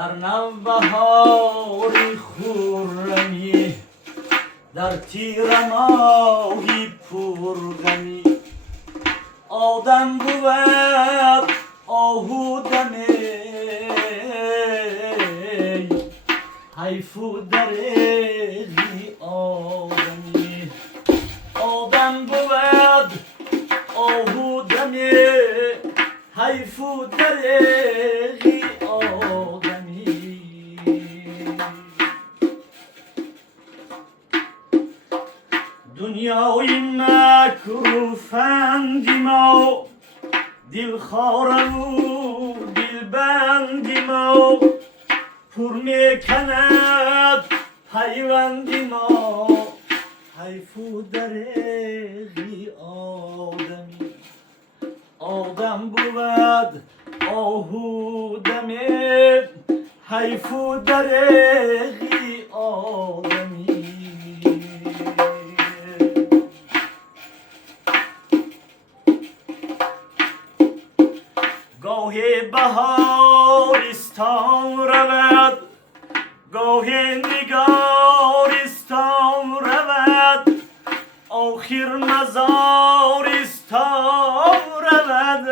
در نوبهاری خرمی، در تیر ماهی پرغمی، آدم بود آهودمی، حیفو دریغی آدمی. آدم بود آهودمی، حیفو دریغی آدمی. دنیای مکروفندی ما، دلخوار و دلبندی ما، پر میکند پیوندی ما، حیفو دریغی آدمی. آدم بود آهودمی، حیفو دریغی آدمی. گاهی بهارستان رود، گاهی نگارستان رود، آخر مزارستان رود.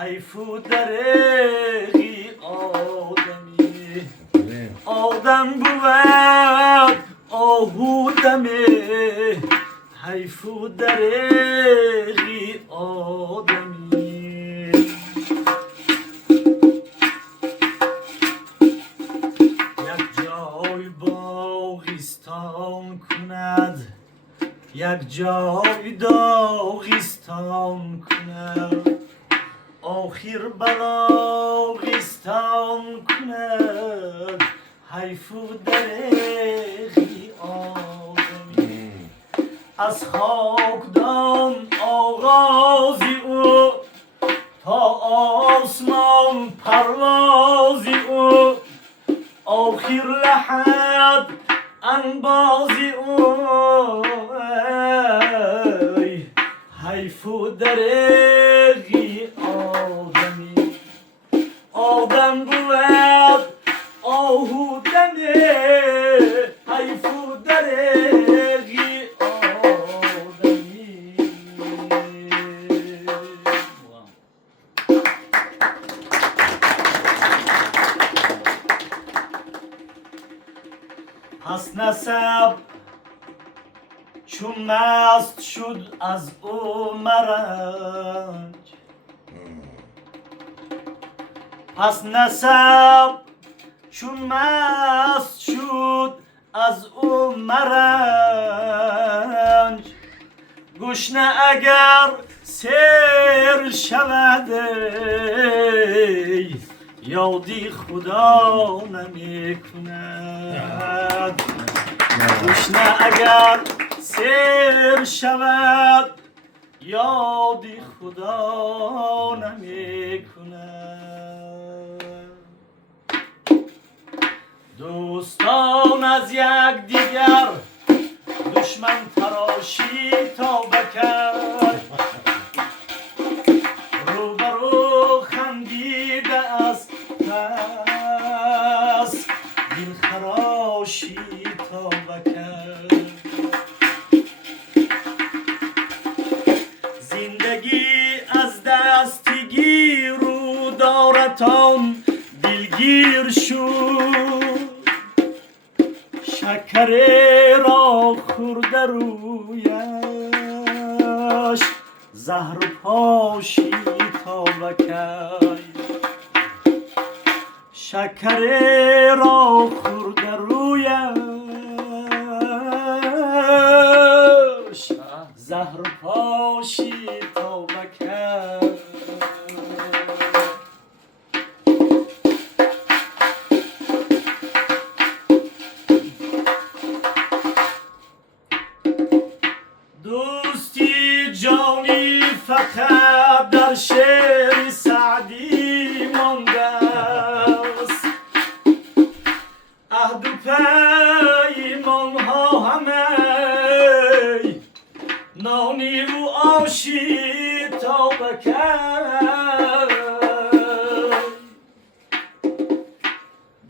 حیفو دریغی آدمی. آدم بود آهودمی، حیفو دریغی آدمی. یک جای باغستان کند، یک جای داغستان کند، آخر بلاغستان کند، حیفو دریغی آدمی. از خاکدان آغازی او تا آسمان پروازی او، آخر لحد انبازی او، حیفو دریغی آدمی. آدم بود آهودمی، حیفو دریغی آدمی. پس نسب چون مست شد از او مرنج، پس نسب چون مست شد از او مرنج، گشنه اگر سیر شود یادی خدا نمی کند. گشنه اگر سیر شود یادی خدا نمی کند. دوستان از یک دیگر دشمن تراشی تا بکر، روبرو خندیده است پس دل خراشی تا بکر. زندگی از دستگیر رو دارتان دلگیر شد، شکر را خورده رویش زهر پاشی تا بکی. شکر را خورده رویش زهر پاشی تا بکی. دوستی جانی فقط در شعر سعدی مانده است، عهد و پیمان ها همه نانی و آشی تا بکر.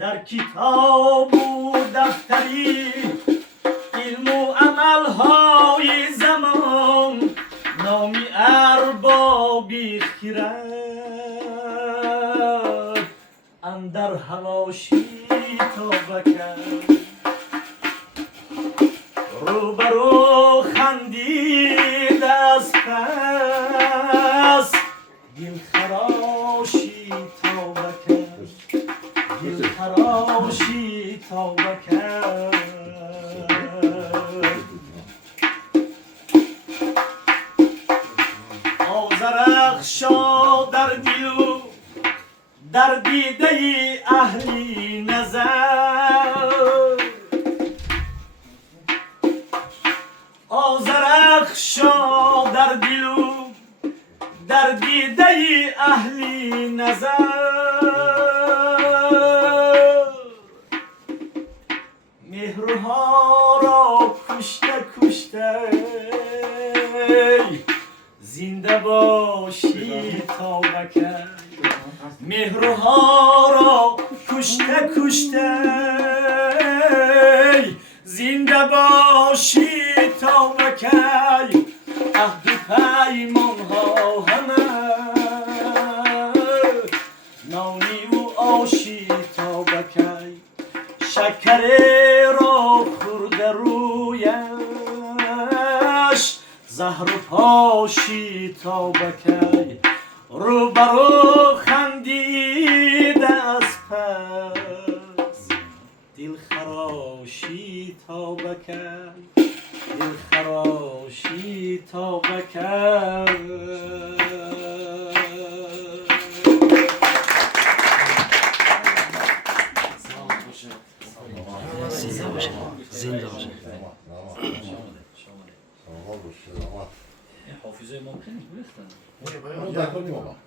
در کتاب و دفتری علم و عملهای زمان نامی اربابی خیرد اندر حواشی توبه کرد روبرو خندید از پس دل خراشی توبه کرد دل خراشی توبه کرد آذرخشا در دل در دیده اهلی نظر آذرخشا در دل در دیده اهلی نظر مهرها را کشته کشته زنده باشی توبه کرد مهرها را کشته کشته زنده باشی توبه کرد عهد و پیمان ها همه نانی و آشی توبه کرد شکر را خورده رویش زهر و پاشی توبه کرد روبرو خندید از پس دل خراشی توبه کرد دل خراشی توبه کرد زنده باشه زنده باشه حافظه ممکنه بختن در کنیم آقا